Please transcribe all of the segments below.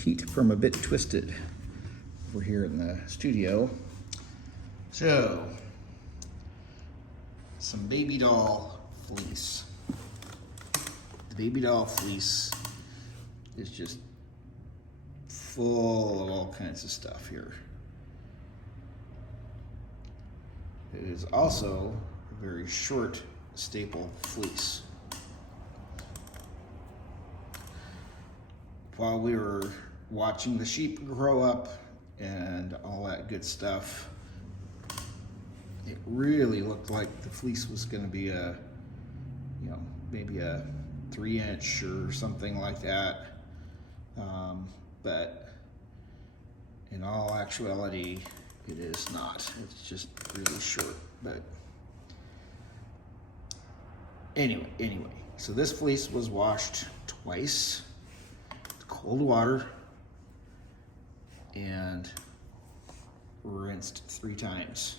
repeat from a bit twisted over here in the studio. So, some Babydoll fleece. The Babydoll fleece is just full of all kinds of stuff here. It is also a very short staple fleece. While we were watching the sheep grow up and all that good stuff, it really looked like the fleece was going to be a, maybe a 3-inch or something like that. But in all actuality, it is not. It's just really short. But anyway, so this fleece was washed twice. Cold water and rinsed 3 times,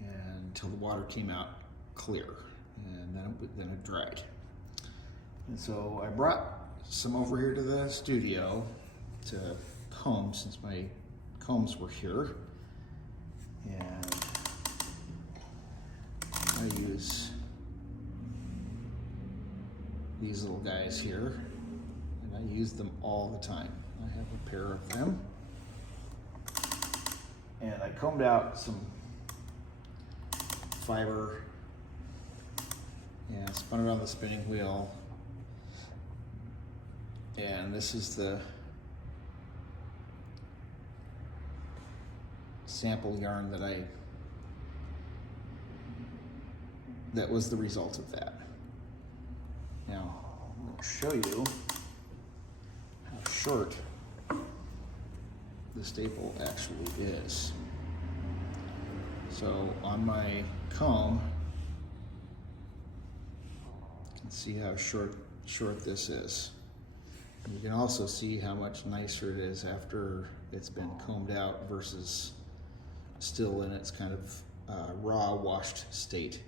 and until the water came out clear, and then it dried. And so I brought some over here to the studio to comb, since my combs were here, and I use these little guys here, and I use them all the time. I have a pair of them, and I combed out some fiber and spun it on the spinning wheel, and this is the sample yarn that was the result of that. Now, I'm going to show you how short the staple actually is. So on my comb, you can see how short this is. And you can also see how much nicer it is after it's been combed out versus still in its kind of raw washed state.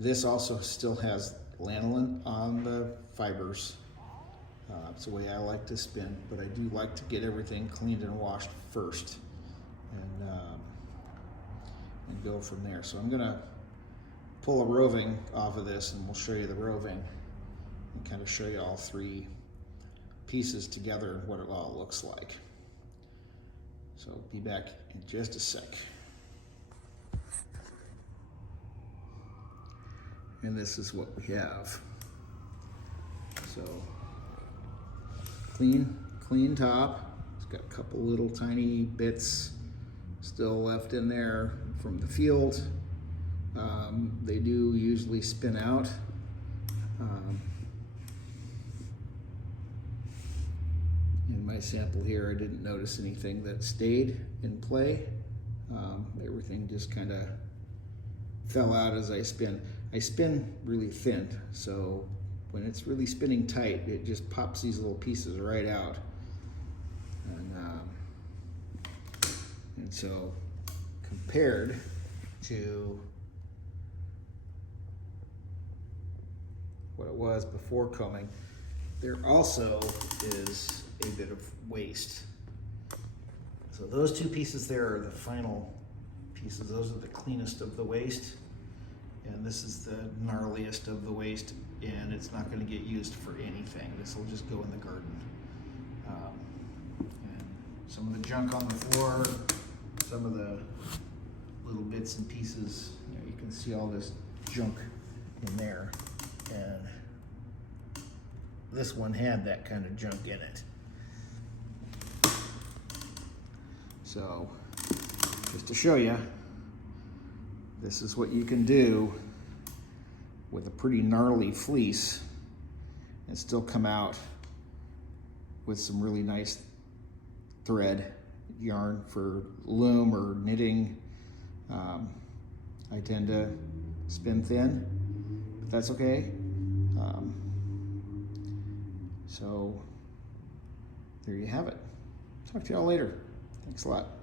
This also still has lanolin on the fibers. It's the way I like to spin, but I do like to get everything cleaned and washed first, and go from there. So I'm gonna pull a roving off of this, and we'll show you the roving and kind of show you all 3 pieces together and what it all looks like. So be back in just a sec. And this is what we have. So clean top. It's got a couple little tiny bits still left in there from the field. They do usually spin out. In my sample here, I didn't notice anything that stayed in play. Everything just kind of fell out as I spin. I spin really thin, so when it's really spinning tight, it just pops these little pieces right out. And so compared to what it was before combing, there also is a bit of waste. So those 2 pieces there are the final pieces. Those are the cleanest of the waste. And this is the gnarliest of the waste, and it's not going to get used for anything. This will just go in the garden. And some of the junk on the floor, some of the little bits and pieces, you can see all this junk in there. And this one had that kind of junk in it. So, just to show you, this is what you can do with a pretty gnarly fleece and still come out with some really nice thread yarn for loom or knitting. I tend to spin thin, but that's okay. So there you have it. Talk to y'all later. Thanks a lot.